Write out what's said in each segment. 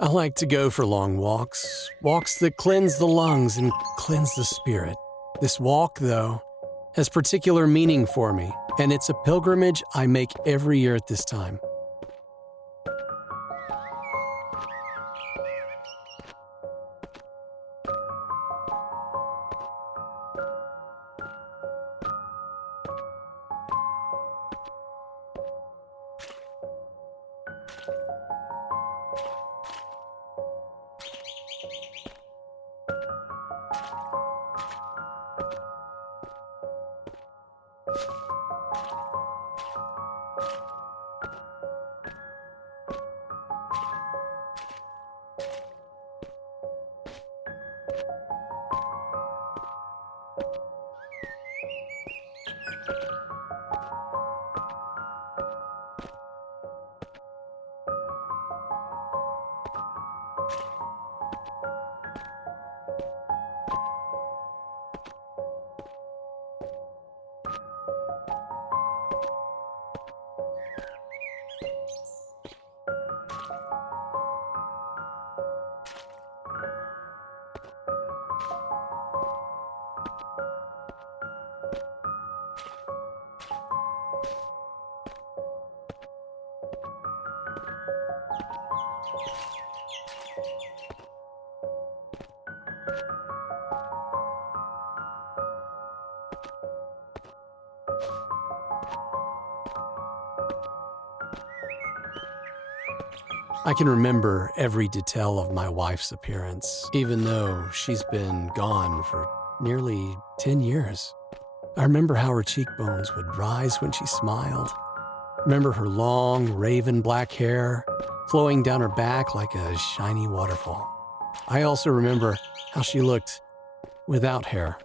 I like to go for long walks, walks that cleanse the lungs and cleanse the spirit. This walk, though, has particular meaning for me, and it's a pilgrimage I make every year at this time. I can remember every detail of my wife's appearance, even though she's been gone for nearly 10 years. I remember how her cheekbones would rise when she smiled. Remember her long, raven black hair flowing down her back like a shiny waterfall. I also remember how she looked without hair.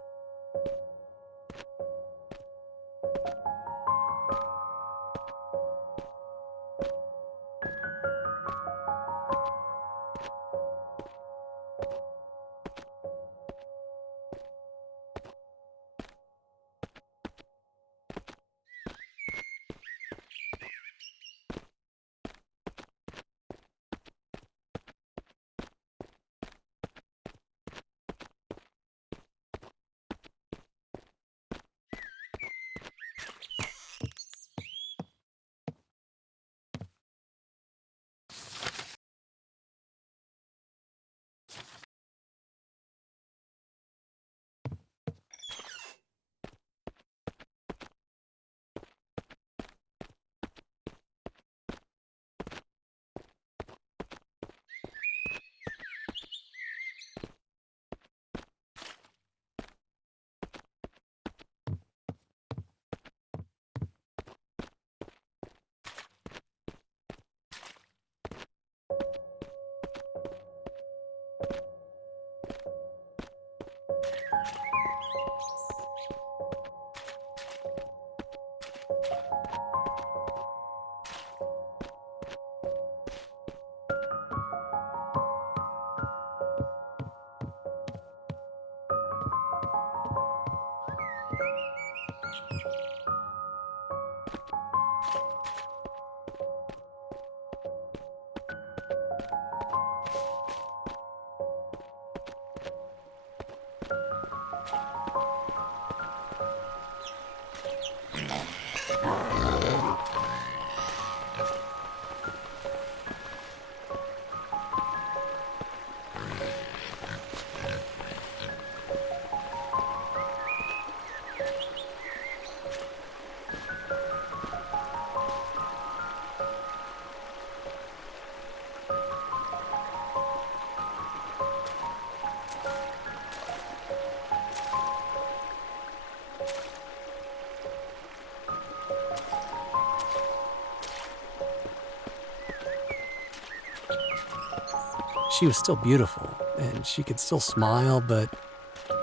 She was still beautiful, and she could still smile, but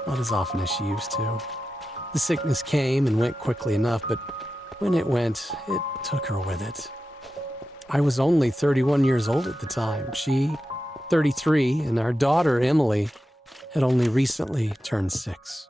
not as often as she used to. The sickness came and went quickly enough, but when it went, it took her with it. I was only 31 years old at the time. She, 33, and our daughter, Emily, had only recently turned 6.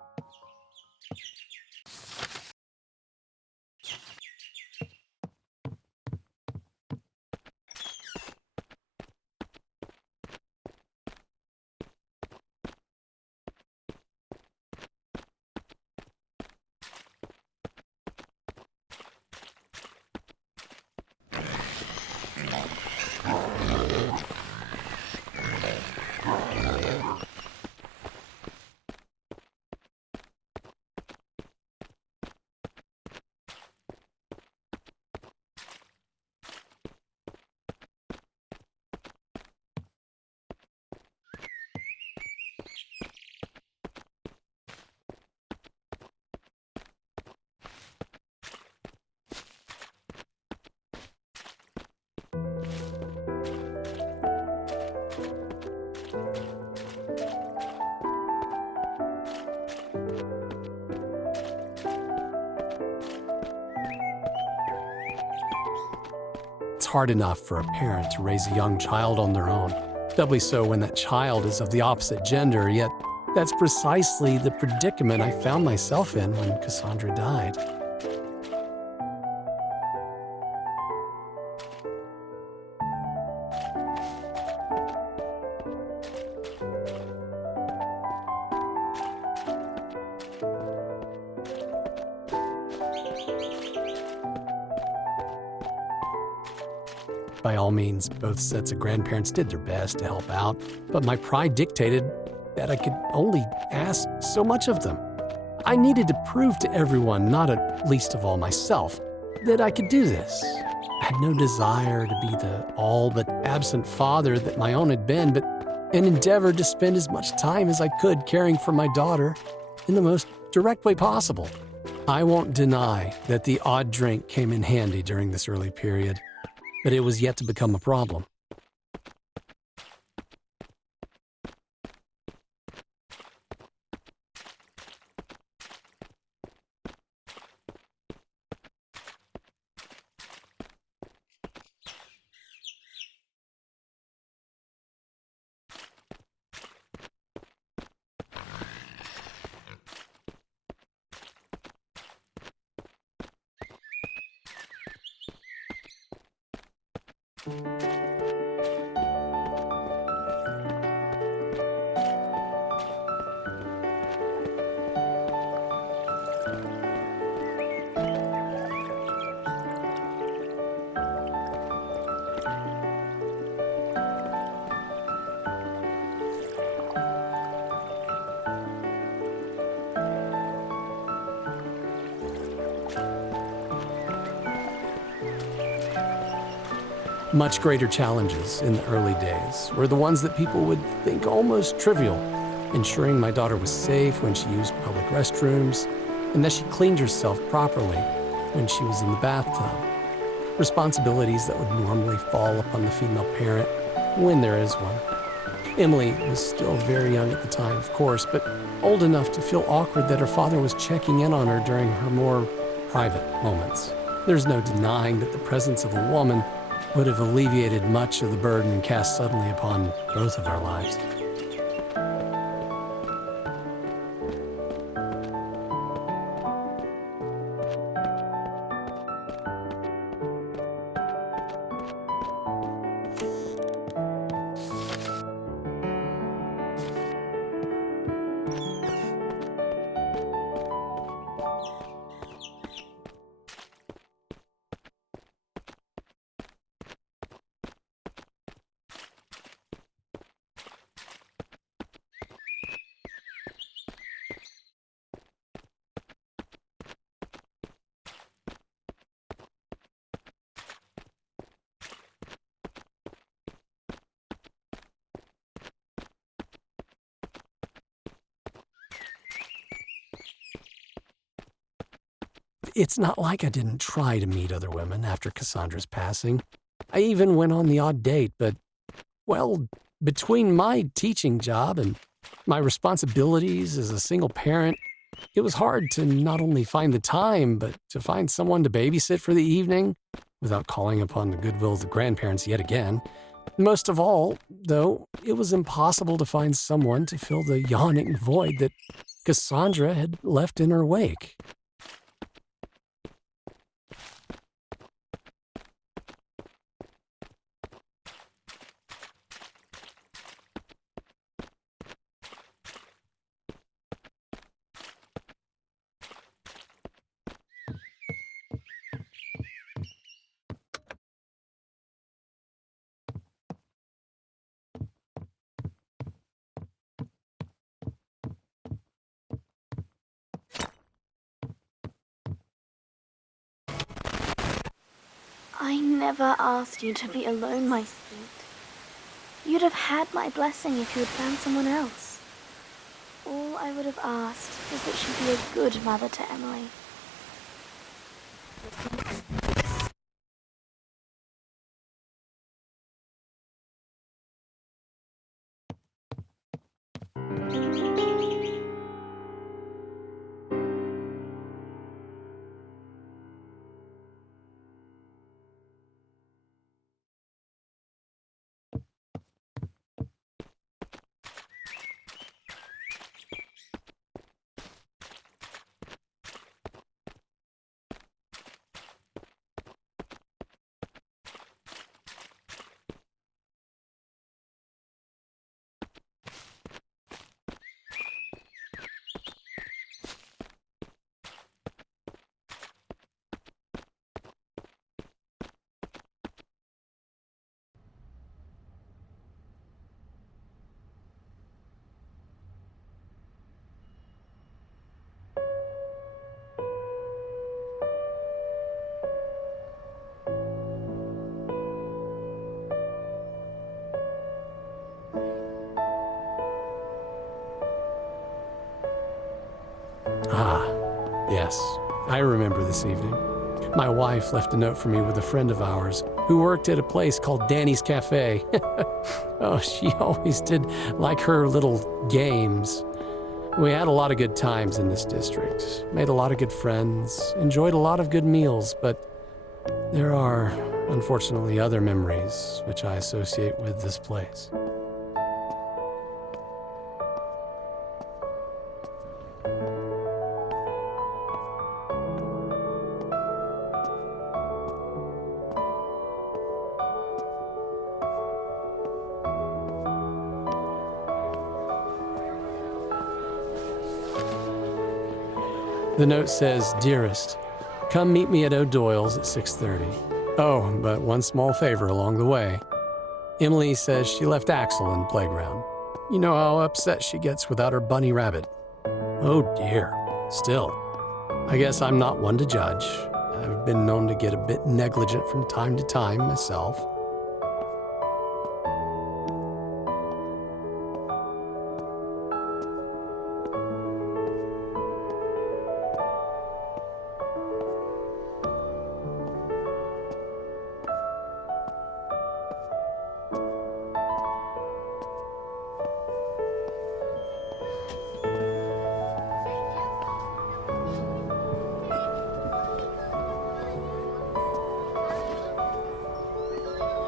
hard enough for a parent to raise a young child on their own, doubly so when that child is of the opposite gender, yet that's precisely the predicament I found myself in when Cassandra died. By all means, both sets of grandparents did their best to help out, but my pride dictated that I could only ask so much of them. I needed to prove to everyone, not at least of all myself, that I could do this. I had no desire to be the all but absent father that my own had been, but an endeavor to spend as much time as I could caring for my daughter in the most direct way possible. I won't deny that the odd drink came in handy during this early period, but it was yet to become a problem. Much greater challenges in the early days were the ones that people would think almost trivial, ensuring my daughter was safe when she used public restrooms and that she cleaned herself properly when she was in the bathtub. Responsibilities that would normally fall upon the female parent when there is one. Emily was still very young at the time, of course, but old enough to feel awkward that her father was checking in on her during her more private moments. There's no denying that the presence of a woman would have alleviated much of the burden cast suddenly upon both of our lives. It's not like I didn't try to meet other women after Cassandra's passing. I even went on the odd date, but, well, between my teaching job and my responsibilities as a single parent, it was hard to not only find the time, but to find someone to babysit for the evening without calling upon the goodwill of the grandparents yet again. Most of all, though, it was impossible to find someone to fill the yawning void that Cassandra had left in her wake. I never asked you to be alone, my sweet. You'd have had my blessing if you had found someone else. All I would have asked was that she be a good mother to Emily. Yes, I remember this evening. My wife left a note for me with a friend of ours who worked at a place called Danny's Cafe. Oh, she always did like her little games. We had a lot of good times in this district, made a lot of good friends, enjoyed a lot of good meals, but there are, unfortunately, other memories which I associate with this place. The note says, "Dearest, come meet me at O'Doyle's at 6:30. Oh, but one small favor along the way. Emily says she left Axel in the playground. You know how upset she gets without her bunny rabbit. Oh dear. Still, I guess I'm not one to judge. I've been known to get a bit negligent from time to time myself.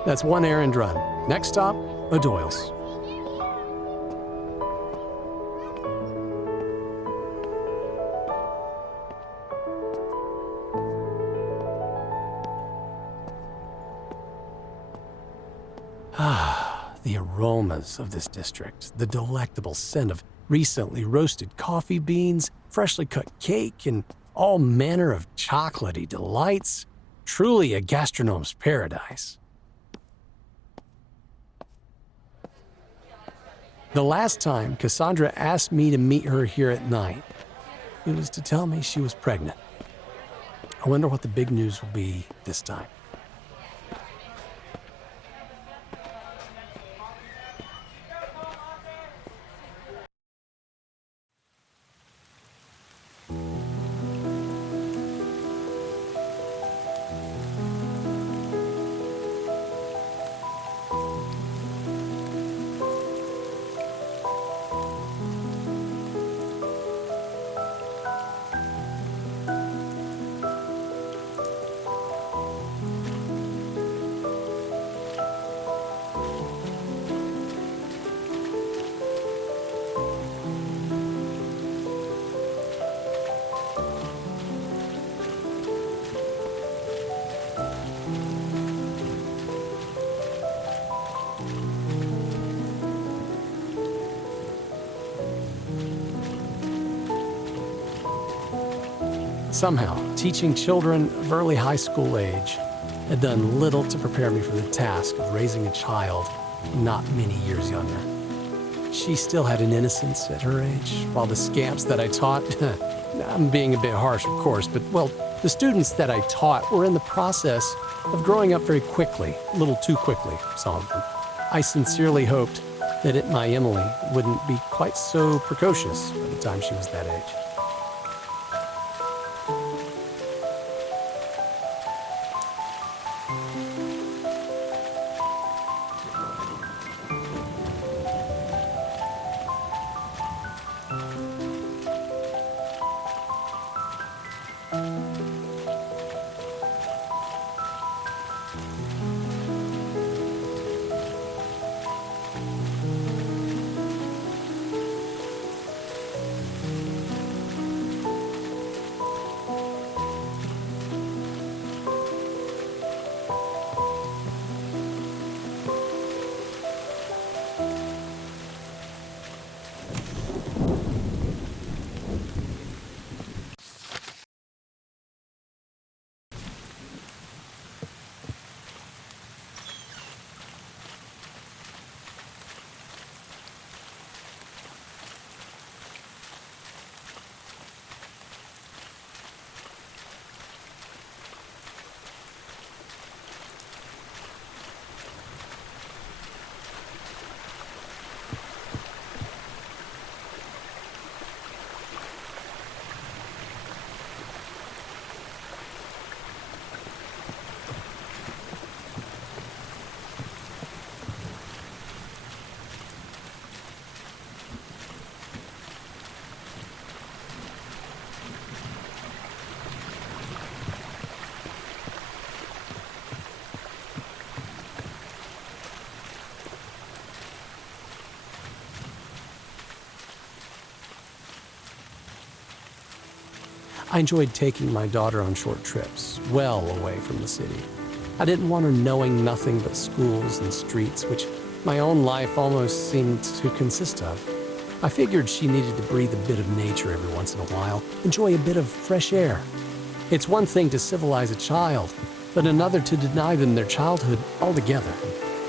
That's one errand run. Next stop, O'Doyle's." Ah, the aromas of this district, the delectable scent of recently roasted coffee beans, freshly cut cake, and all manner of chocolatey delights. Truly a gastronome's paradise. The last time Cassandra asked me to meet her here at night, it was to tell me she was pregnant. I wonder what the big news will be this time. Somehow, teaching children of early high school age had done little to prepare me for the task of raising a child not many years younger. She still had an innocence at her age, while the scamps that I taught, I'm being a bit harsh, of course, but, well, the students that I taught were in the process of growing up very quickly, a little too quickly, some of them. I sincerely hoped that my Emily wouldn't be quite so precocious by the time she was that age. I enjoyed taking my daughter on short trips, well away from the city. I didn't want her knowing nothing but schools and streets, which my own life almost seemed to consist of. I figured she needed to breathe a bit of nature every once in a while, enjoy a bit of fresh air. It's one thing to civilize a child, but another to deny them their childhood altogether.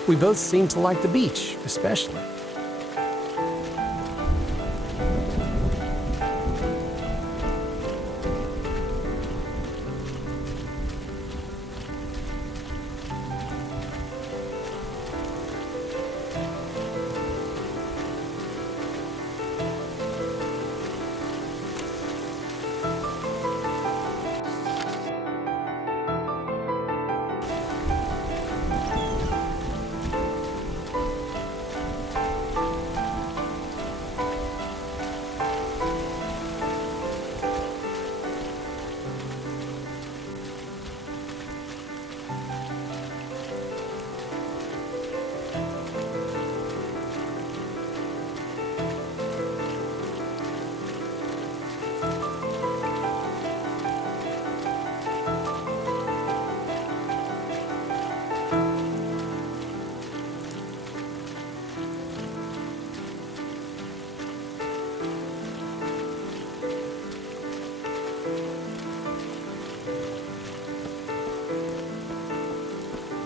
We both seemed to like the beach, especially.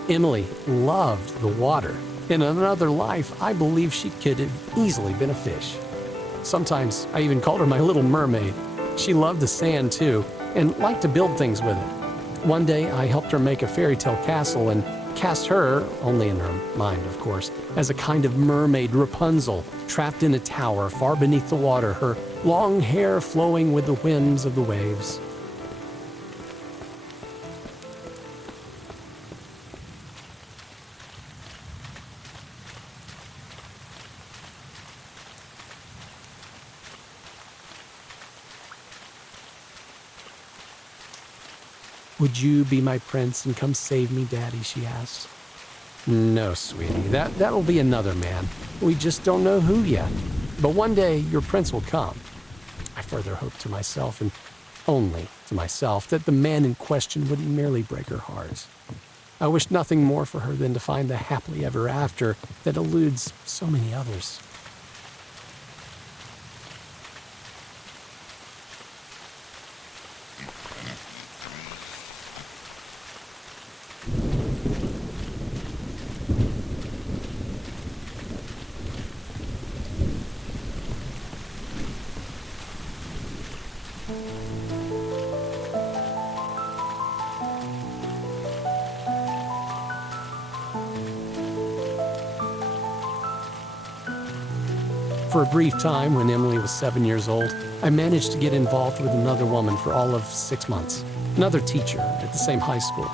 Emily loved the water. In another life, I believe she could have easily been a fish. Sometimes I even called her my little mermaid. She loved the sand too, and liked to build things with it. One day, I helped her make a fairy tale castle and cast her, only in her mind of course, as a kind of mermaid Rapunzel, trapped in a tower far beneath the water, her long hair flowing with the whims of the waves. "Would you be my prince and come save me, Daddy?" she asked. "No, sweetie, that'll be another man. We just don't know who yet. But one day your prince will come." I further hoped to myself, and only to myself, that the man in question wouldn't merely break her heart. I wished nothing more for her than to find the happily ever after that eludes so many others. For a brief time, when Emily was 7 years old, I managed to get involved with another woman for all of 6 months, another teacher at the same high school.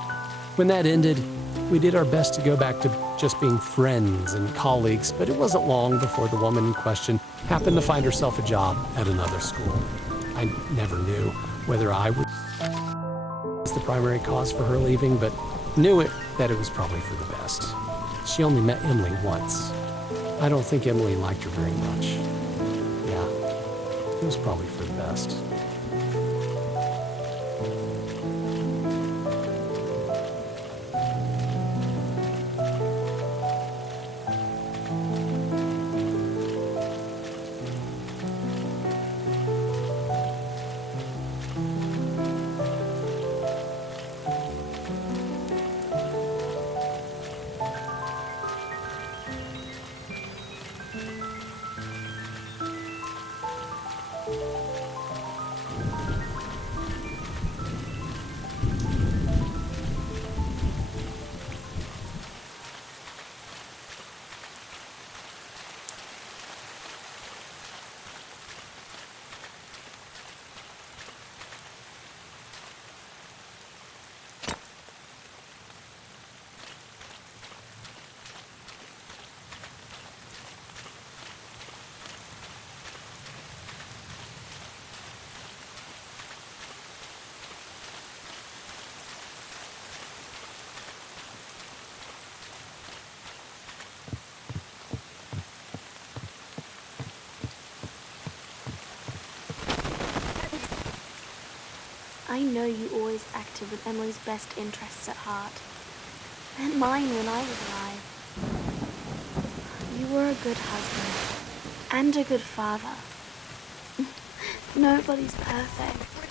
When that ended, we did our best to go back to just being friends and colleagues, but it wasn't long before the woman in question happened to find herself a job at another school. I never knew whether I was the primary cause for her leaving, but knew that it was probably for the best. She only met Emily once. I don't think Emily liked her very much. Yeah, it was probably for the best. I know you always acted with Emily's best interests at heart. And mine when I was alive. You were a good husband. And a good father. Nobody's perfect.